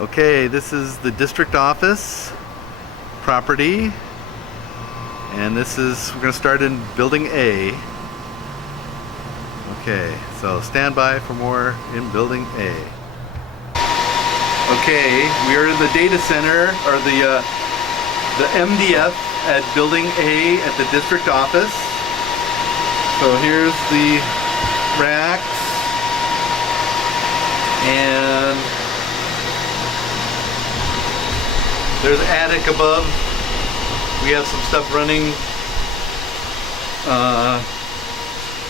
Okay, this is the district office property, and we're going to start in building A. Okay, so stand by for more in building A. Okay, we are in the data center, or the MDF at building A at the district office. So here's the racks, and there's attic above. We have some stuff running.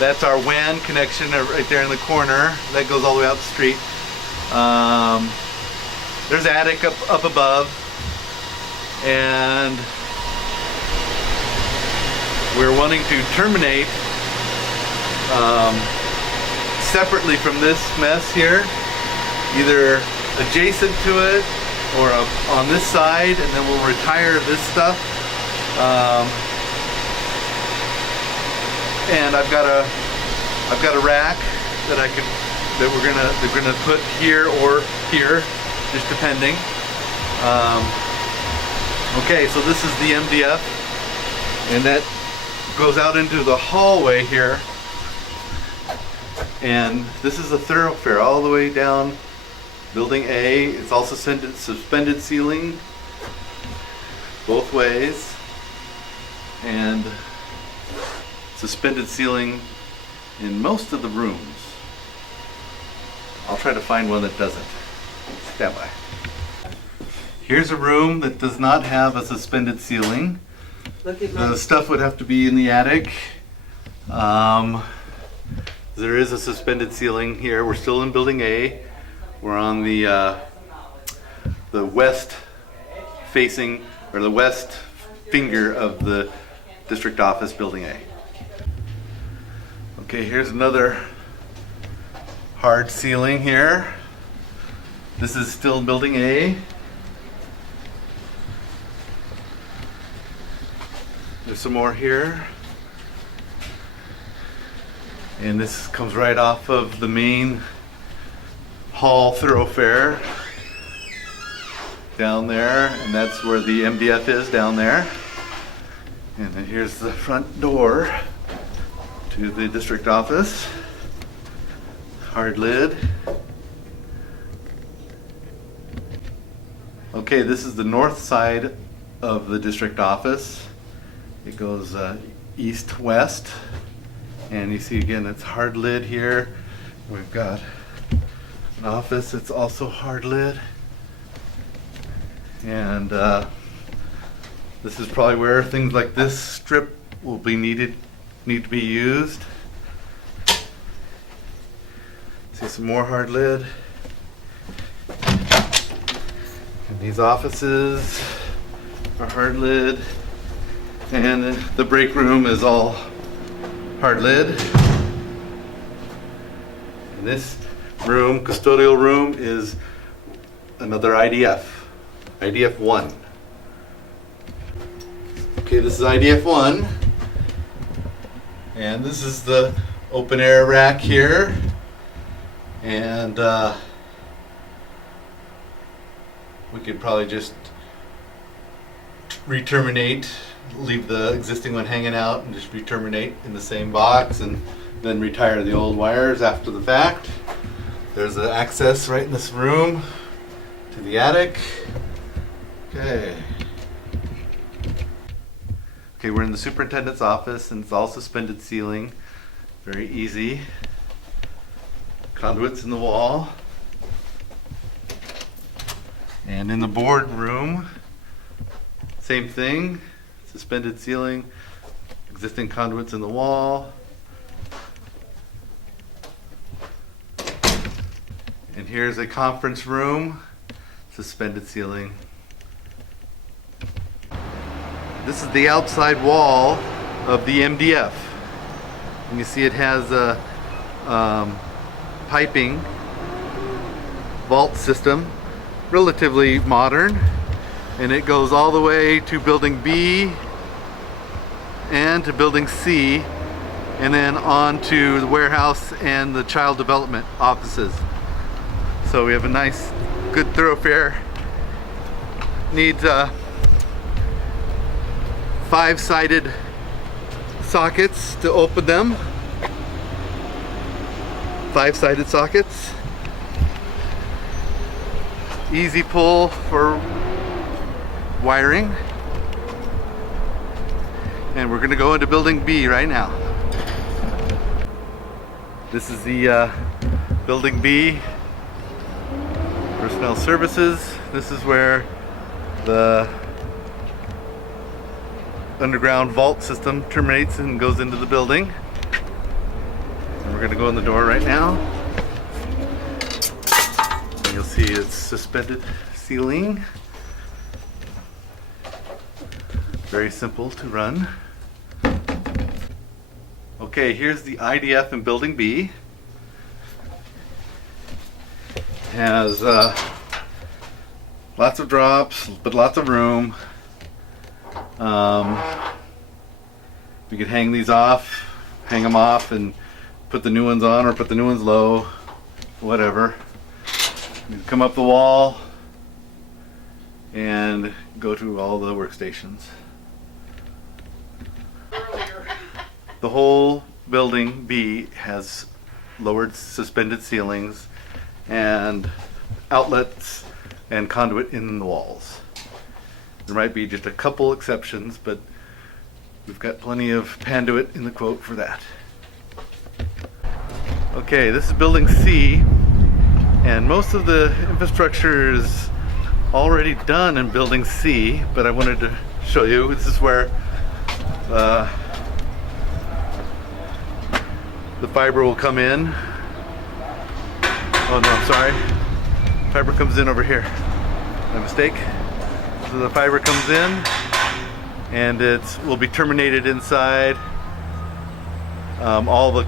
That's our WAN connection right there in the corner. That goes all the way out the street. There's attic up above, and we're wanting to terminate separately from this mess here, either adjacent to it or on this side, and then we'll retire this stuff. And I've got a rack that we're gonna put here or here, just depending. Okay, so this is the MDF, and that goes out into the hallway here. And this is a thoroughfare all the way down building A. It's also suspended ceiling both ways, and suspended ceiling in most of the rooms. I'll try to find one that doesn't. Stand by. Here's a room that does not have a suspended ceiling. The stuff would have to be in the attic. There is a suspended ceiling here. We're still in building A. We're on the west facing, or the west finger of the district office, building A. Okay, here's another hard ceiling here. This is still building A. There's some more here. And this comes right off of the main hall thoroughfare down there, and that's where the MDF is, down there. And then here's the front door to the district office. Hard lid. Okay, this is the north side of the district office. It goes east-west. And you see again, it's hard lid here. We've got an office that's also hard lid. And this is probably where things like this strip will be need to be used. See some more hard lid. And these offices are hard lid. And the break room is all hard lid. And this room, custodial room, is another IDF. IDF 1. Okay, this is IDF 1. And this is the open air rack here. And we could probably just re-terminate, leave the existing one hanging out and just re-terminate in the same box, and then retire the old wires after the fact. There's the access right in this room to the attic. Okay, we're in the superintendent's office, and it's all suspended ceiling. Very easy. Conduits in the wall. And in the board room, same thing. Suspended ceiling, existing conduits in the wall. And here's a conference room, suspended ceiling. This is the outside wall of the MDF. And you see it has a piping vault system, relatively modern. And it goes all the way to building B and to building C, and then on to the warehouse and the child development offices. So we have a nice good thoroughfare needs 5-sided sockets to open them. 5-sided sockets. Easy pull for wiring. And we're going to go into building B right now. This is the building B, personnel services. This is where the underground vault system terminates and goes into the building. And we're going to go in the door right now. And you'll see it's suspended ceiling. Very simple to run. Okay, here's the IDF in building B. Has lots of drops, but lots of room. We could hang these off, hang them off and put the new ones on, or put the new ones low, whatever. You can come up the wall and go to all the workstations. The whole building B has lowered suspended ceilings and outlets and conduit in the walls. There might be just a couple exceptions, but we've got plenty of panduit in the quote for that. Okay, this is building C, and most of the infrastructure is already done in building C, but I wanted to show you. This is where the fiber will come in. Oh no, I'm sorry. Fiber comes in over here. My mistake. So the fiber comes in and it will be terminated inside. All the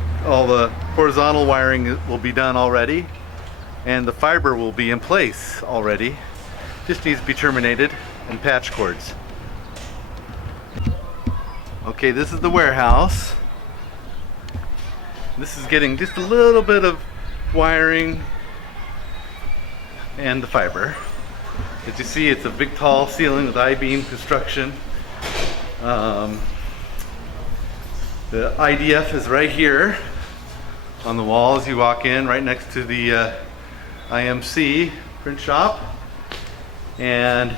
horizontal wiring will be done already, and the fiber will be in place already. Just needs to be terminated and patch cords. Okay, this is the warehouse. This is getting just a little bit of wiring and the fiber. As you see, it's a big tall ceiling with I-beam construction. The IDF is right here on the wall as you walk in, right next to the IMC print shop. And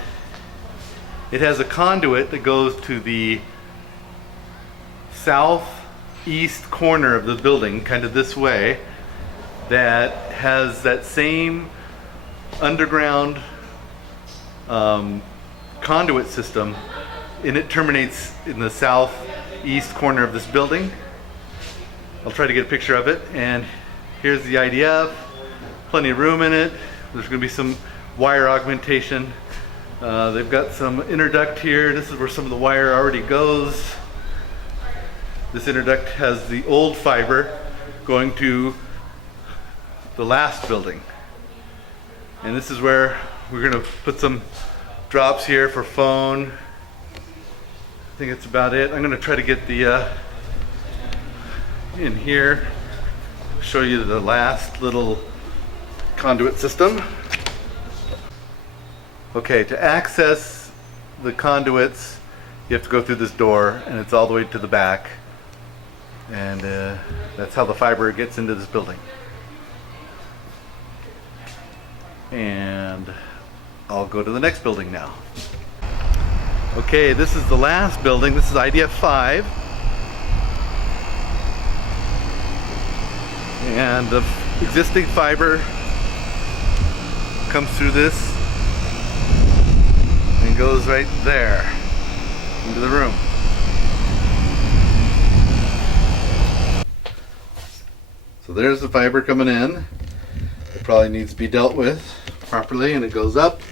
it has a conduit that goes to the southeast corner of the building, kind of this way, that has that same underground conduit system, and it terminates in the southeast corner of this building. I'll try to get a picture of it. And here's the IDF, plenty of room in it. There's going to be some wire augmentation. They've got some interduct here. This is where some of the wire already goes. This interduct has the old fiber going to the last building. And this is where we're going to put some drops here for phone. I think that's about it. I'm going to try to get the in here, show you the last little conduit system. Okay, to access the conduits, you have to go through this door, and it's all the way to the back. And that's how the fiber gets into this building. And I'll go to the next building now. Okay, this is the last building. This is IDF 5. And the existing fiber comes through this and goes right there into the room. So there's the fiber coming in. It probably needs to be dealt with properly, and it goes up,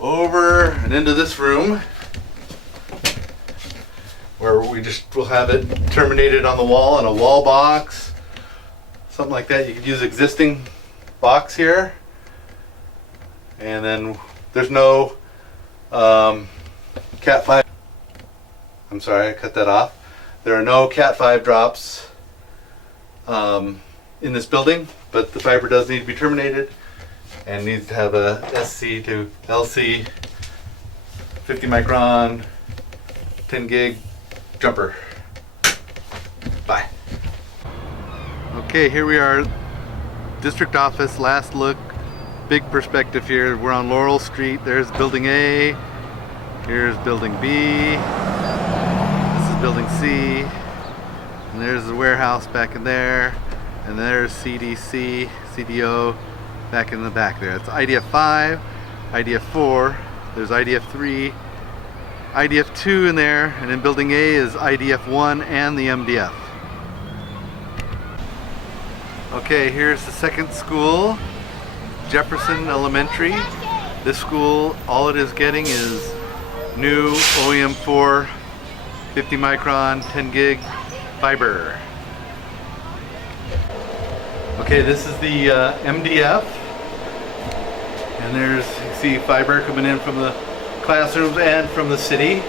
over, and into this room where we'll have it terminated on the wall in a wall box, something like that. You could use existing box here, and then there's no Cat 5. I'm sorry, I cut that off. There are no Cat 5 drops in this building, but the fiber does need to be terminated, and needs to have a SC to LC 50 micron 10 gig jumper. Bye. Okay, here we are, district office, last look, big perspective here. We're on Laurel Street. There's building A, here's building B, this is building C, and there's the warehouse back in there, and there's CDC, CDO back in the back there. It's IDF 5, IDF 4, there's IDF 3, IDF 2 in there, and in building A is IDF 1 and the MDF. Okay, here's the second school, Jefferson Elementary. This school, all it is getting is new OEM 4 50 micron 10 gig fiber. Okay, this is the MDF, and there's, you see fiber coming in from the classrooms and from the city.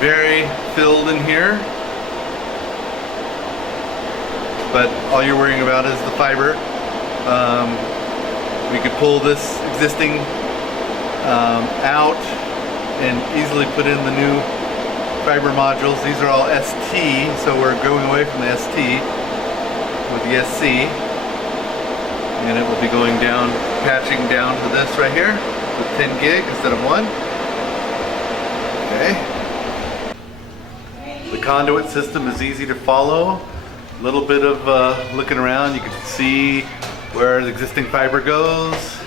Very filled in here, but all you're worrying about is the fiber. We could pull this existing out and easily put in the new fiber modules. These are all ST, so we're going away from the ST with the SC, and it will be going down, patching down to this right here with 10 gig instead of 1. Okay. The conduit system is easy to follow. A little bit of looking around, you can see where the existing fiber goes.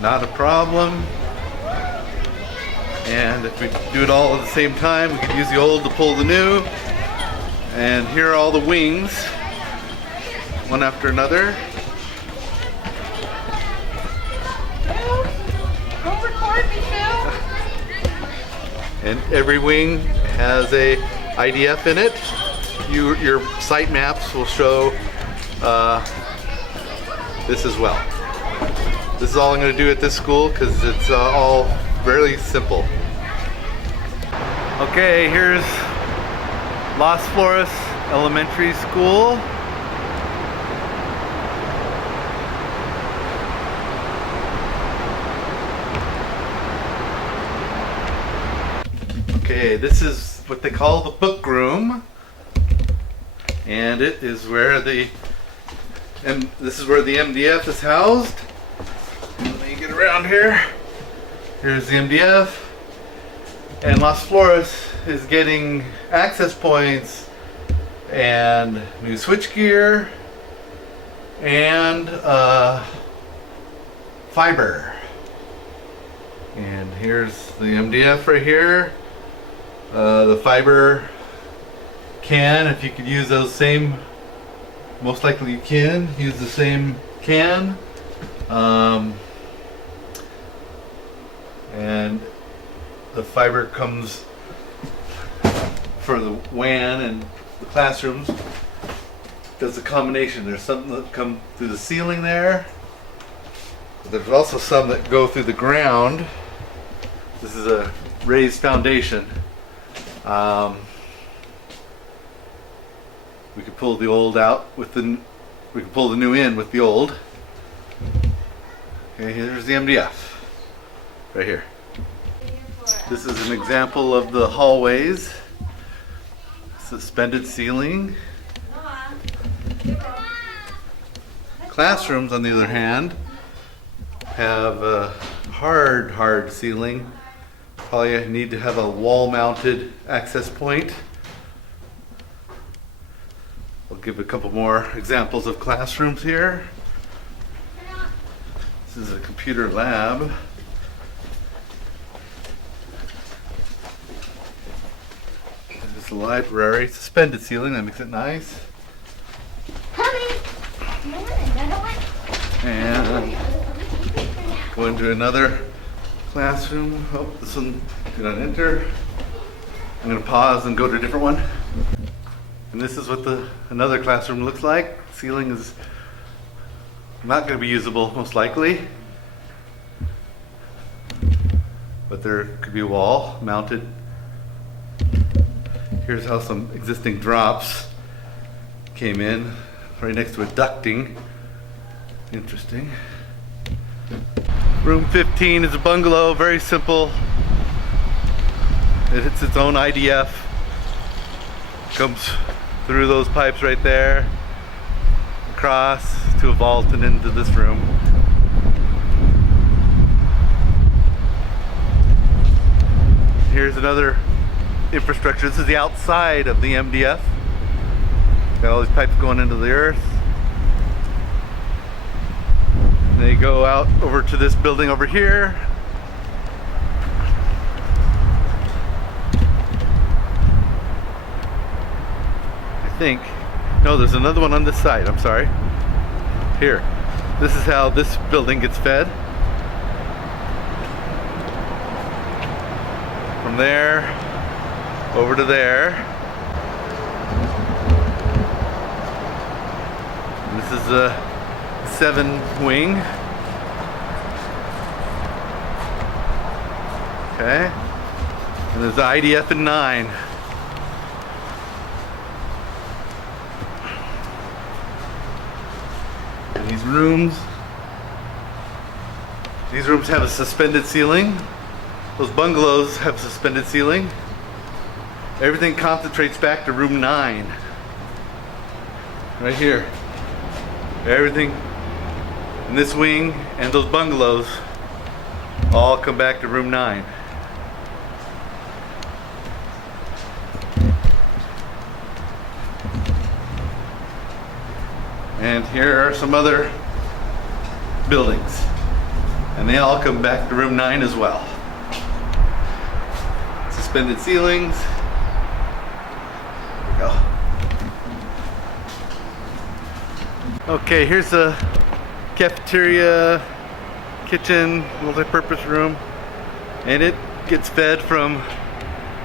Not a problem. And if we do it all at the same time, we could use the old to pull the new. And here are all the wings, one after another. Don't record me, Phil. And every wing has a IDF in it. Your site maps will show this as well. This is all I'm going to do at this school because it's all fairly simple. Okay, here's Las Flores Elementary School. Okay, this is what they call the book room, and it is where this is where the MDF is housed. Let me get around here. Here's the MDF, and Las Flores is getting access points and new switchgear and fiber. And here's the MDF right here. The fiber can, if you could use those same, most likely you can use the same can. And the fiber comes for the WAN and the classrooms. Does a combination. There's some that come through the ceiling there. There's also some that go through the ground. This is a raised foundation. We could pull the old out with the, we could pull the new in with the old. Okay, here's the MDF right here. This is an example of the hallways. Suspended ceiling. Classrooms, on the other hand, have a hard ceiling. Probably need to have a wall-mounted access point. I'll give a couple more examples of classrooms here. This is a computer lab. This is a library. Suspended ceiling, that makes it nice. And go into another classroom. Oh, this one did not enter. I'm going to pause and go to a different one. And this is what another classroom looks like. Ceiling is not going to be usable, most likely. But there could be a wall mounted. Here's how some existing drops came in, right next to a ducting. Interesting. Room 15 is a bungalow, very simple. It hits its own IDF. Comes through those pipes right there, across to a vault and into this room. Here's another infrastructure. This is the outside of the MDF. Got all these pipes going into the earth. They go out over to this building over here. I think. No, there's another one on this side. I'm sorry. Here. This is how this building gets fed. From there over to there. This is a 7 wing. Okay. And there's the IDF in 9. And these rooms have a suspended ceiling. Those bungalows have suspended ceiling. Everything concentrates back to room 9. Right here. Everything in this wing and those bungalows all come back to room 9. And here are some other buildings. And they all come back to room 9 as well. Suspended ceilings. There we go. Okay, here's a cafeteria, kitchen, multi-purpose room. And it gets fed from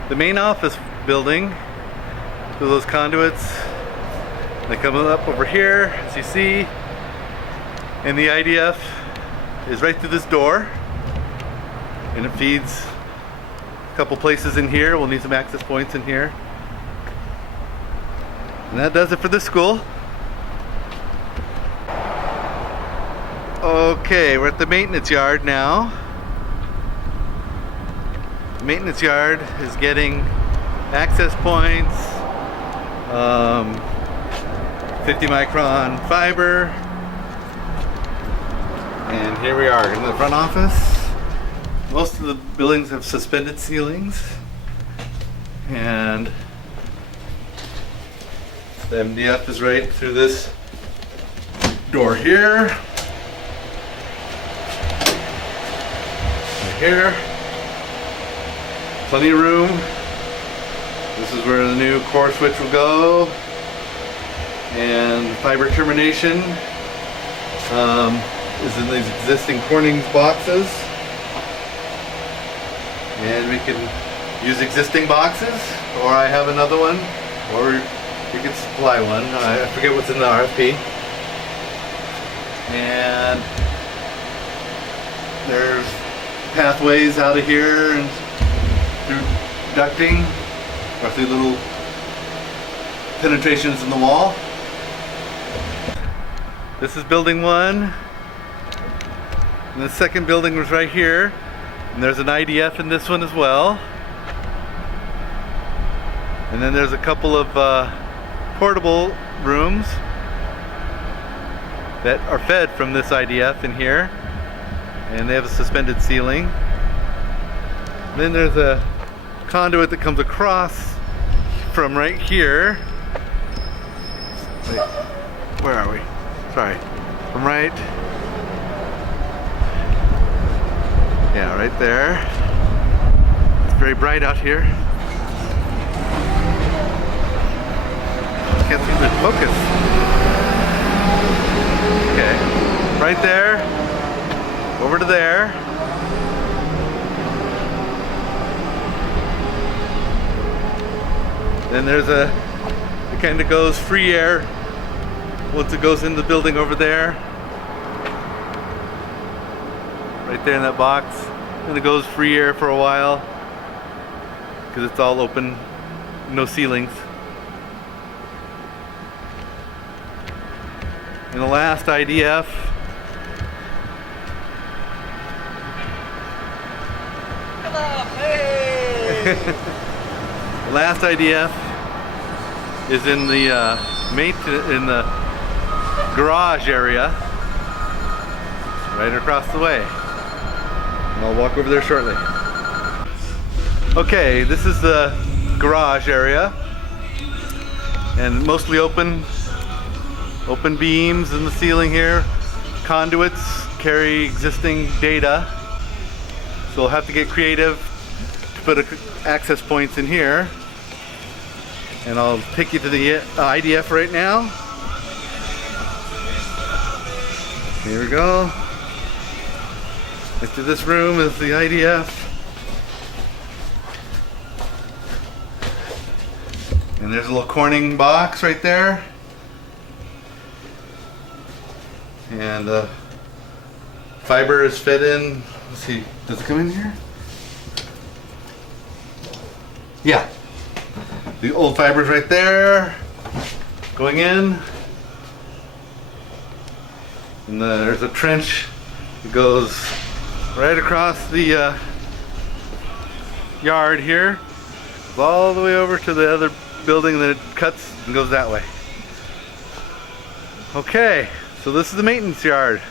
the main office building through those conduits. They come up over here, as you see. And the IDF is right through this door. And it feeds a couple places in here. We'll need some access points in here. And that does it for this school. Okay, we're at the maintenance yard now. The maintenance yard is getting access points, 50 micron fiber, and here we are in the front office. Most of the buildings have suspended ceilings, and the MDF is right through this door here. Right here. Plenty of room. This is where the new core switch will go. And fiber termination is in these existing Corning's boxes. And we can use existing boxes, or I have another one, or you can supply one. I forget what's in the RFP. And there's pathways out of here and through ducting, or through little penetrations in the wall. This is building 1. And the second building was right here. And there's an IDF in this one as well. And then there's a couple of portable rooms that are fed from this IDF in here. And they have a suspended ceiling. Then there's a conduit that comes across from right here. Wait, where are we? Sorry. From right. Yeah, right there. It's very bright out here. Can't seem to focus. Okay. Right there. Over to there. Then there's it kind of goes free air once it goes into the building over there. Right there in that box. And it goes free air for a while because it's all open no ceilings. And the last IDF the last IDF is in the in the garage area, right across the way. And I'll walk over there shortly. Okay, this is the garage area, and mostly open beams in the ceiling here. Conduits carry existing data, so we'll have to get creative to put access points in here. And I'll take you to the IDF right now. Here we go. Into this room is the IDF. And there's a little Corning box right there. And fiber is fed in. Let's see, does it come in here? Yeah. The old fiber's right there, going in. And there's a trench that goes right across the yard here, all the way over to the other building, and then it cuts and goes that way. Okay, so this is the maintenance yard.